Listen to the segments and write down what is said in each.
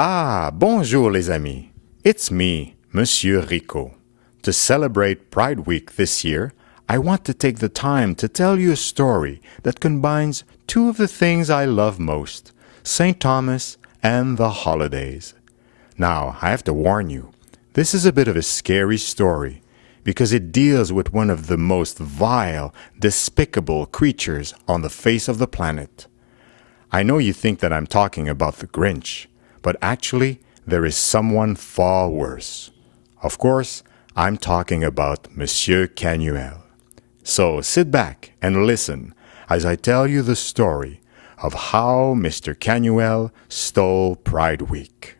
Ah, bonjour les amis. It's me, Mr Rico. To celebrate Pride Week this year, I want to take the time to tell you a story that combines two of the things I love most, St. Thomas and the holidays. Now, I have to warn you, this is a bit of a scary story because it deals with one of the most vile, despicable creatures on the face of the planet. I know you think that I'm talking about the Grinch, but actually, there is someone far worse. Of course, I'm talking about Monsieur Canuel. So sit back and listen as I tell you the story of how Mr. Canuel stole Pride Week.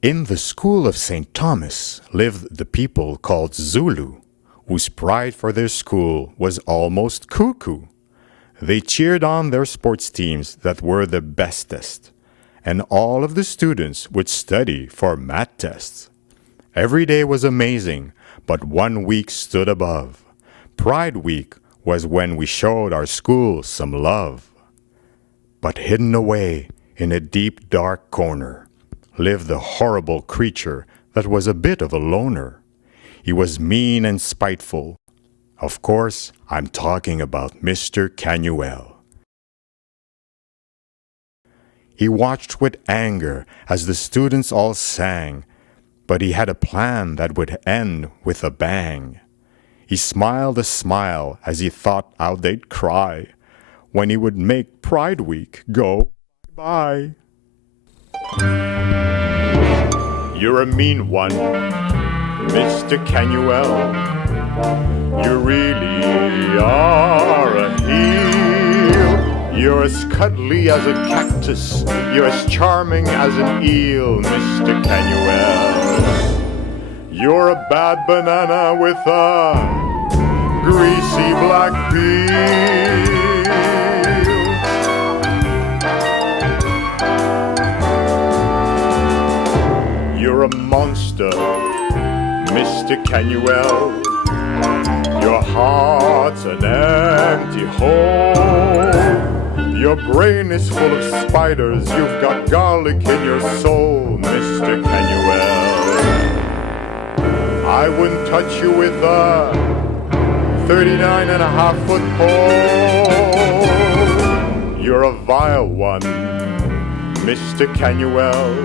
In the school of St. Thomas lived the people called Zulu, whose pride for their school was almost cuckoo. They cheered on their sports teams that were the bestest, and all of the students would study for math tests. Every day was amazing, but one week stood above. Pride Week was when we showed our school some love. But hidden away in a deep dark corner lived the horrible creature that was a bit of a loner. He was mean and spiteful. Of course, I'm talking about Mr. Canuel. He watched with anger as the students all sang, but he had a plan that would end with a bang. He smiled a smile as he thought how they'd cry when he would make Pride Week go bye. You're a mean one, Mr. Canuel. You really are a heel. You're as cuddly as a cactus. You're as charming as an eel, Mr. Canuel. You're a bad banana with a greasy black peel. You're a monster, Mr. Canuel. Your heart's an empty hole. Your brain is full of spiders. You've got garlic in your soul, Mr. Canuel. I wouldn't touch you with a 39.5-foot pole. You're a vile one, Mr. Canuel.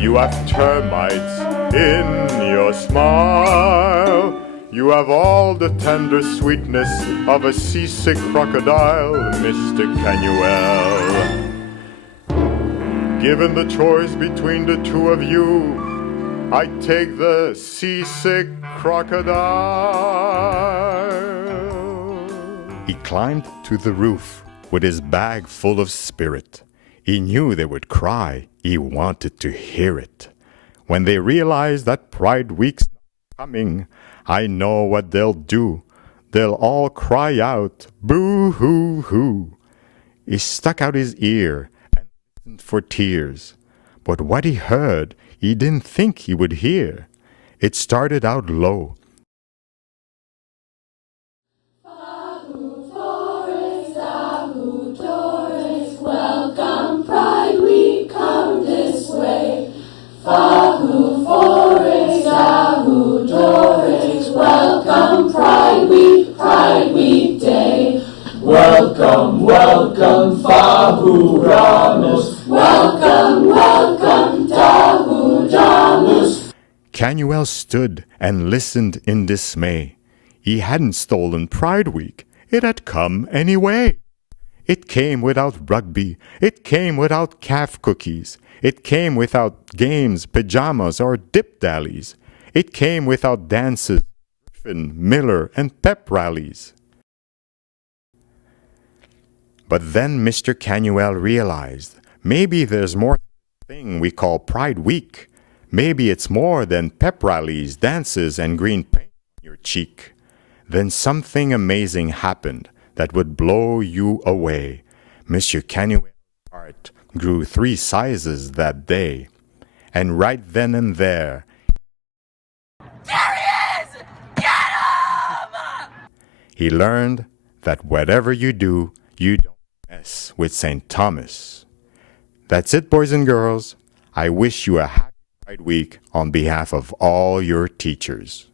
You have termites in your smile. You have all the tender sweetness of a seasick crocodile, Mr. Canuel. Given the choice between the two of you, I'd take the seasick crocodile. He climbed to the roof with his bag full of spirit. He knew they would cry. He wanted to hear it. When they realized that Pride Week's coming, I know what they'll do. They'll all cry out, boo-hoo-hoo. He stuck out his ear and listened for tears. But what he heard, he didn't think he would hear. It started out low. Welcome, Pride Week, come this way. Fahu Forest, Ahu Doris, welcome, Pride Week Day. Welcome, welcome, Fahu Ramos, welcome, welcome, Dahu Damus. Canuel stood and listened in dismay. He hadn't stolen Pride Week. It had come anyway. It came without rugby. It came without calf cookies. It came without games, pajamas, or dip dallies. It came without dances, Griffin, Miller, and Pep Rallies. But then Mr. Canuel realized maybe there's more thing we call Pride Week. Maybe it's more than pep rallies, dances, and green paint on your cheek. Then something amazing happened that would blow you away. Monsieur Canuel's heart grew 3 sizes that day. And right then and there, There he is! Get him! he learned that whatever you do, you don't mess with St. Thomas. That's it, boys and girls. I wish you a happy Pride Week on behalf of all your teachers.